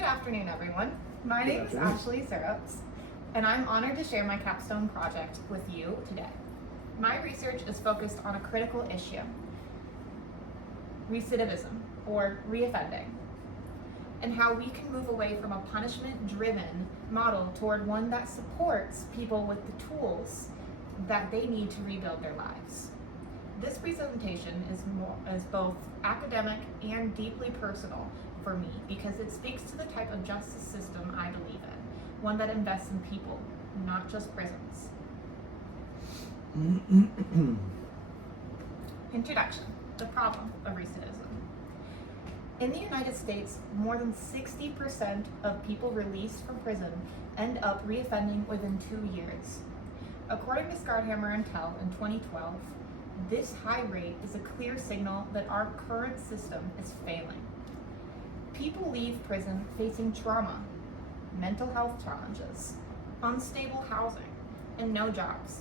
Good afternoon, everyone. My name is Ashley Syrups, and I'm honored to share my capstone project with you today. My research is focused on a critical issue, recidivism, or reoffending, and how we can move away from a punishment-driven model toward one that supports people with the tools that they need to rebuild their lives. This presentation is both academic and deeply personal for me because it speaks to the type of justice system I believe in, one that invests in people, not just prisons. Introduction: the problem of recidivism. In the United States, more than 60% of people released from prison end up reoffending within 2 years. According to Scardhammer and Tell in 2012, this high rate is a clear signal that our current system is failing. People leave prison facing trauma, mental health challenges, unstable housing, and no jobs.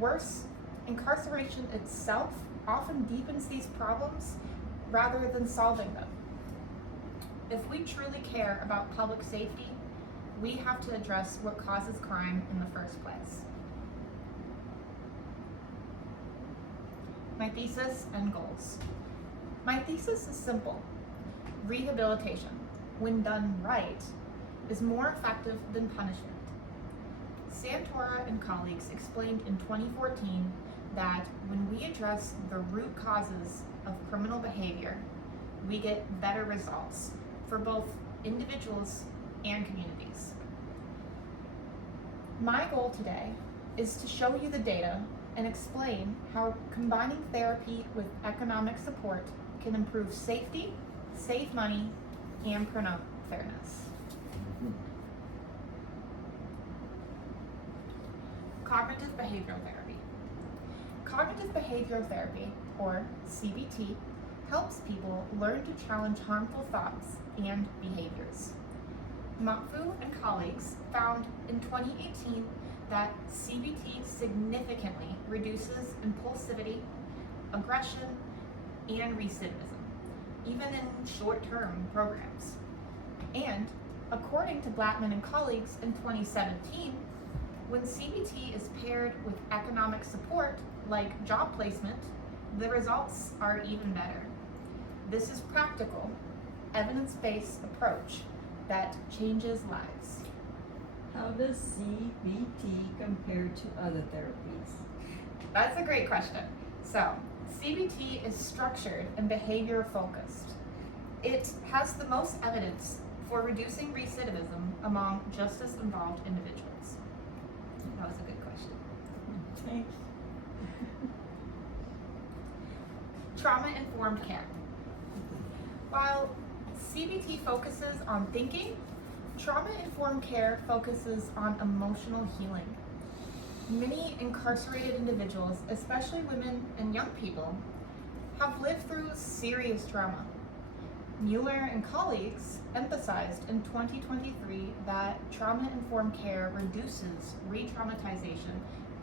Worse, incarceration itself often deepens these problems rather than solving them. If we truly care about public safety, we have to address what causes crime in the first place. My thesis and goals. My thesis is simple. Rehabilitation, when done right, is more effective than punishment. Santora and colleagues explained in 2014 that when we address the root causes of criminal behavior, we get better results for both individuals and communities. My goal today is to show you the data and explain how combining therapy with economic support can improve safety, save money, and promote fairness. Cognitive behavioral therapy. Cognitive behavioral therapy, or CBT, helps people learn to challenge harmful thoughts and behaviors. Motfu and colleagues found in 2018 that CBT significantly reduces impulsivity, aggression, and recidivism, even in short-term programs. And according to Blattman and colleagues in 2017, when CBT is paired with economic support, like job placement, the results are even better. This is practical, evidence-based approach that changes lives. How does CBT compare to other therapies? That's a great question. So, CBT is structured and behavior focused. It has the most evidence for reducing recidivism among justice-involved individuals. That was a good question. Thanks. Trauma-informed care. While CBT focuses on thinking, trauma-informed care focuses on emotional healing. Many incarcerated individuals, especially women and young people, have lived through serious trauma. Mueller and colleagues emphasized in 2023 that trauma-informed care reduces re-traumatization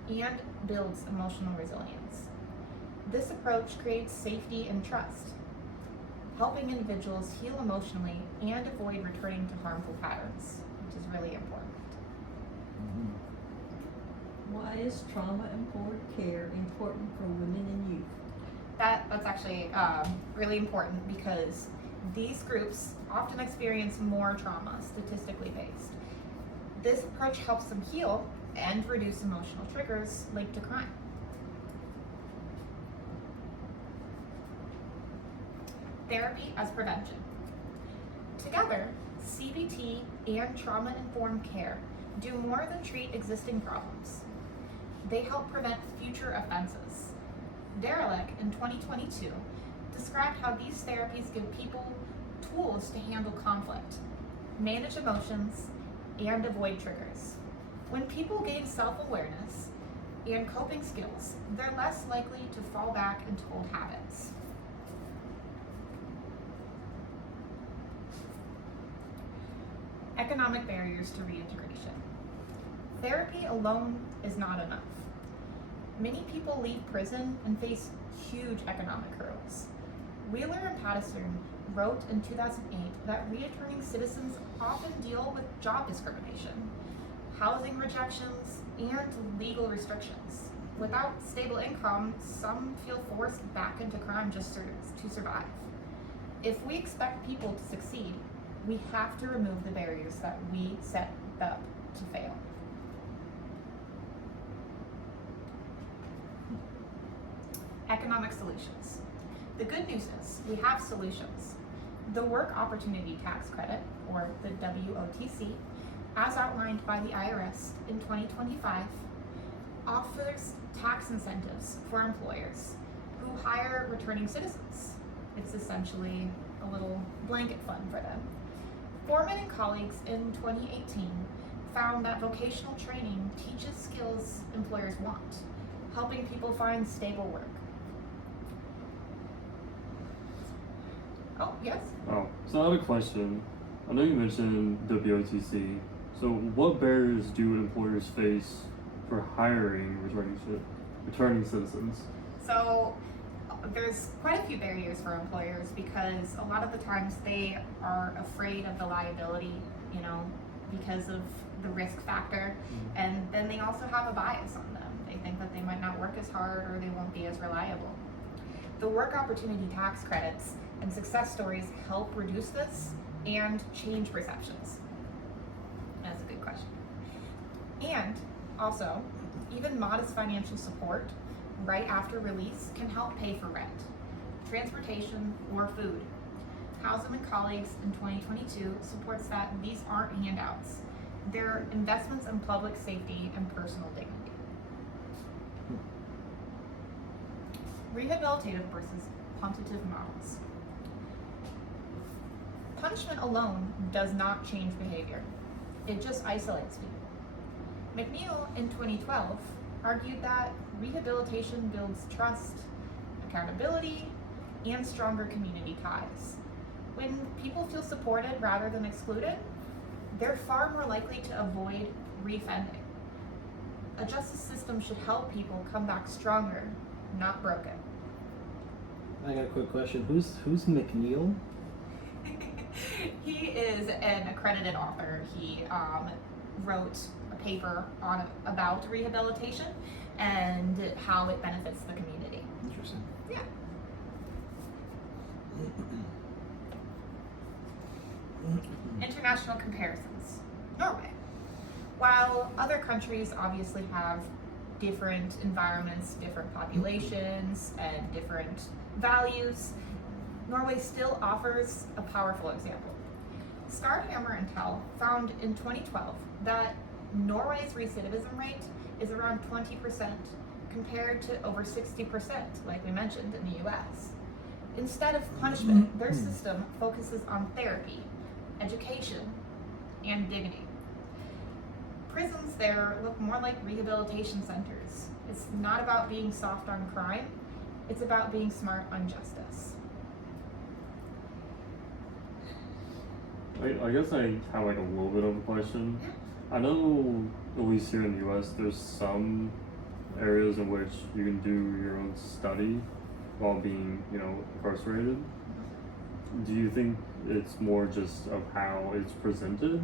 and builds emotional resilience. This approach creates safety and trust, helping individuals heal emotionally and avoid returning to harmful patterns, which is really important. Why is trauma-informed care important for women and youth? That's actually really important because these groups often experience more trauma, statistically based. This approach helps them heal and reduce emotional triggers linked to crime. Therapy as prevention. Together, CBT and trauma-informed care do more than treat existing problems. They help prevent future offenses. Derelick in 2022 described how these therapies give people tools to handle conflict, manage emotions, and avoid triggers. When people gain self-awareness and coping skills, they're less likely to fall back into old habits. Economic barriers to reintegration. Therapy alone is not enough. Many people leave prison and face huge economic hurdles. Wheeler and Patterson wrote in 2008 that returning citizens often deal with job discrimination, housing rejections, and legal restrictions. Without stable income, some feel forced back into crime just to survive. If we expect people to succeed, we have to remove the barriers that we set up to fail. Economic solutions. The good news is we have solutions. The Work Opportunity Tax Credit, or the WOTC, as outlined by the IRS in 2025, offers tax incentives for employers who hire returning citizens. It's essentially a little blanket fund for them. Foreman and colleagues in 2018 found that vocational training teaches skills employers want, helping people find stable work. Oh, yes? Oh, so I have a question. I know you mentioned WOTC. So what barriers do employers face for hiring returning citizens? So there's quite a few barriers for employers because a lot of the times they are afraid of the liability, because of the risk factor. And then they also have a bias on them. They think that they might not work as hard or they won't be as reliable. The Work Opportunity Tax Credits and success stories help reduce this and change perceptions. That's a good question. And also, even modest financial support right after release can help pay for rent, transportation, or food. Housen and colleagues in 2022 supports that these aren't handouts. They're investments in public safety and personal dignity. Rehabilitative versus punitive models. Punishment alone does not change behavior. It just isolates people. McNeil in 2012 argued that rehabilitation builds trust, accountability, and stronger community ties. When people feel supported rather than excluded, they're far more likely to avoid reoffending. A justice system should help people come back stronger, not broken. I got a quick question. Who's McNeil? He is an accredited author. He wrote a paper about rehabilitation and how it benefits the community. Interesting. Yeah. International comparisons. Norway. While other countries obviously have different environments, different populations, and different values, Norway still offers a powerful example. Skardhammer and Tell found in 2012 that Norway's recidivism rate is around 20% compared to over 60%, like we mentioned, in the US. Instead of punishment, their system focuses on therapy, education, and dignity. Prisons there look more like rehabilitation centers. It's not about being soft on crime, it's about being smart on justice. I guess I have like a little bit of a question. I know, at least here in the US, there's some areas in which you can do your own study while being, incarcerated. Do you think it's more just of how it's presented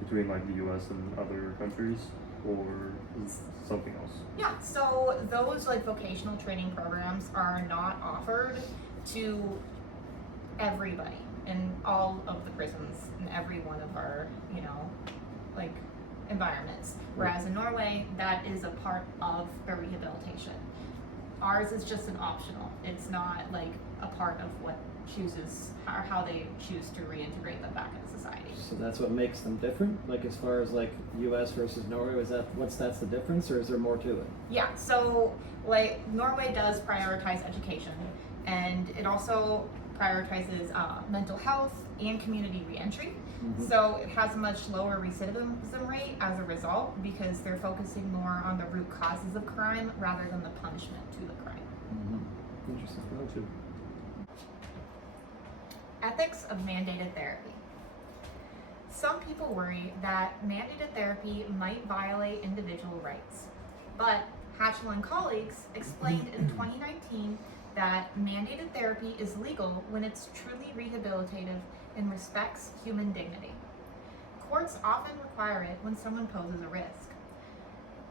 between like the US and other countries, or is something else? Yeah, so those like vocational training programs are not offered to everybody in all of the prisons in every one of our, environments. Whereas in Norway, that is a part of their rehabilitation. Ours is just an optional. It's not like a part of what chooses or how they choose to reintegrate them back into society. So that's what makes them different? Like as far as like US versus Norway, that's the difference, or is there more to it? Yeah, so like Norway does prioritize education, and it also prioritizes mental health and community reentry. So it has a much lower recidivism rate as a result because they're focusing more on the root causes of crime rather than the punishment to the crime. Interesting. Gotcha. Ethics of mandated therapy. Some people worry that mandated therapy might violate individual rights, but Hatchell and colleagues explained in 2019 that mandated therapy is legal when it's truly rehabilitative and respects human dignity. Courts often require it when someone poses a risk.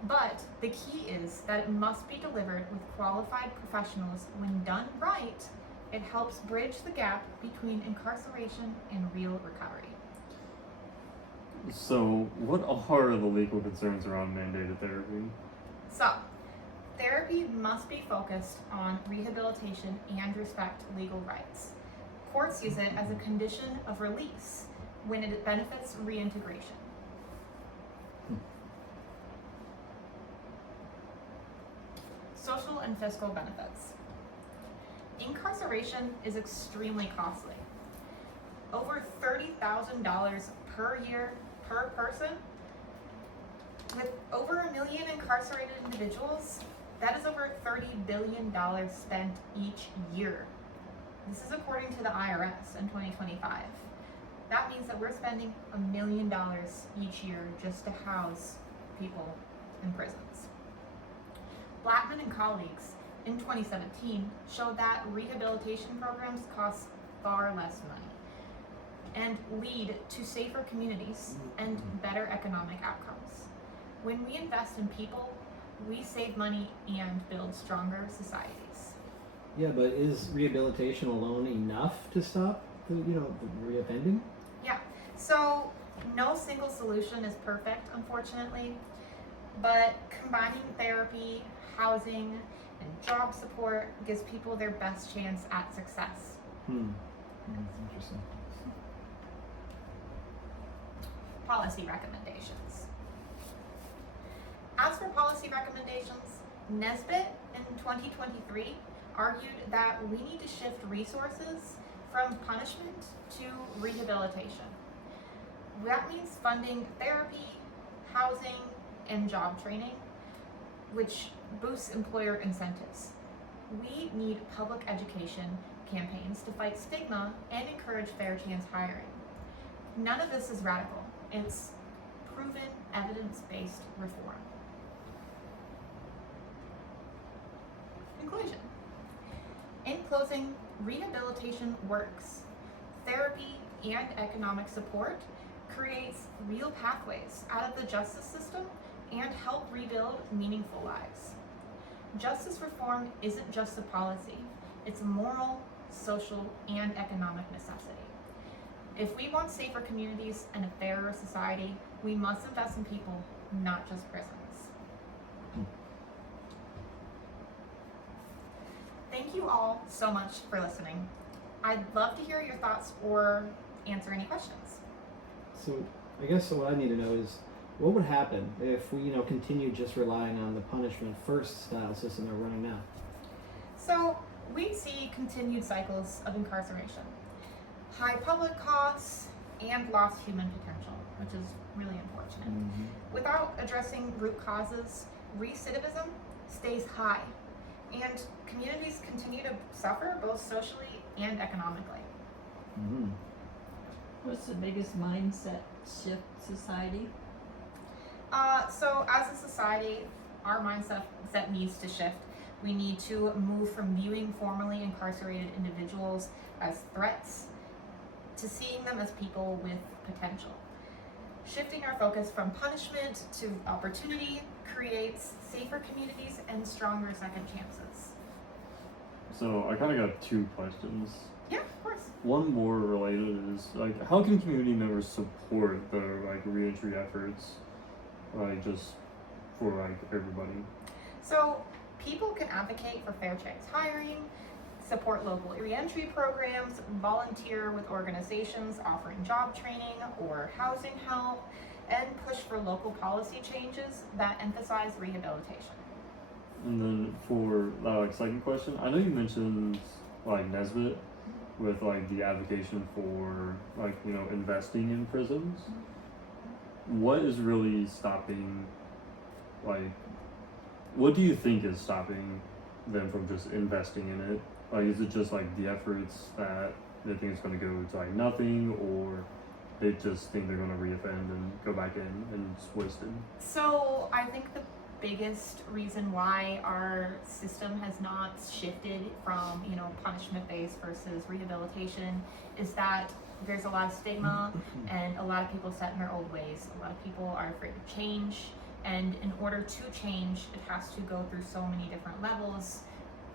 But the key is that it must be delivered with qualified professionals. When done right, it helps bridge the gap between incarceration and real recovery. So, what are the legal concerns around mandated therapy? So, therapy must be focused on rehabilitation and respect legal rights. Courts use it as a condition of release when it benefits reintegration. Social and fiscal benefits. Incarceration is extremely costly. Over $30,000 per year per person. With over 1 million incarcerated individuals, that is over $30 billion spent each year. This is according to the IRS in 2025. That means that we're spending $1 million each year just to house people in prisons. Blackman and colleagues in 2017 showed that rehabilitation programs cost far less money and lead to safer communities and better economic outcomes. When we invest in people, we save money and build stronger societies. Yeah, but is rehabilitation alone enough to stop the reoffending? Yeah, so no single solution is perfect, unfortunately, but combining therapy, housing, and job support gives people their best chance at success. That's interesting. Policy recommendations. As for policy recommendations, Nesbitt in 2023 argued that we need to shift resources from punishment to rehabilitation. That means funding therapy, housing, and job training, which boosts employer incentives. We need public education campaigns to fight stigma and encourage fair chance hiring. None of this is radical. It's proven, evidence-based reform. Conclusion. In closing, rehabilitation works. Therapy and economic support creates real pathways out of the justice system and help rebuild meaningful lives. Justice reform isn't just a policy, it's a moral, social, and economic necessity. If we want safer communities and a fairer society, we must invest in people, not just prisons. Thank you all so much for listening. I'd love to hear your thoughts or answer any questions. So I guess what I need to know is what would happen if we continue just relying on the punishment first style system they're running now? So we'd see continued cycles of incarceration, high public costs, and lost human potential, which is really unfortunate. Without addressing root causes, recidivism stays high, and communities continue to suffer both socially and economically. What's the biggest mindset shift society? So as a society, our mindset needs to shift. We need to move from viewing formerly incarcerated individuals as threats to seeing them as people with potential. Shifting our focus from punishment to opportunity creates safer communities and stronger second chances. So, I kind of got two questions. Yeah, of course. One more related is how can community members support the reentry efforts, just for everybody? So people can advocate for fair chance hiring, support local reentry programs, volunteer with organizations offering job training or housing help, and push for local policy changes that emphasize rehabilitation. And then for second question, I know you mentioned Nesbitt with the advocation for investing in prisons. What is really stopping what do you think is stopping them from just investing in it? Is it just the efforts that they think it's going to go to nothing, or they just think they're going to reoffend and go back in and it's wasted? So I think the biggest reason why our system has not shifted from, punishment based versus rehabilitation is that there's a lot of stigma and a lot of people set in their old ways. A lot of people are afraid to change, and in order to change, it has to go through so many different levels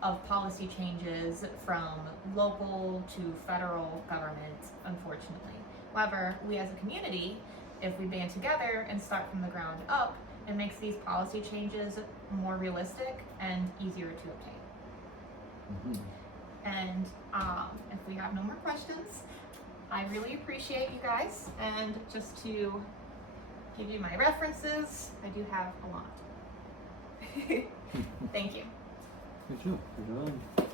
of policy changes from local to federal government, unfortunately. However, we as a community, if we band together and start from the ground up, it makes these policy changes more realistic and easier to obtain. And if we have no more questions, I really appreciate you guys. And just to give you my references, I do have a lot. Thank you. Good job. Good job.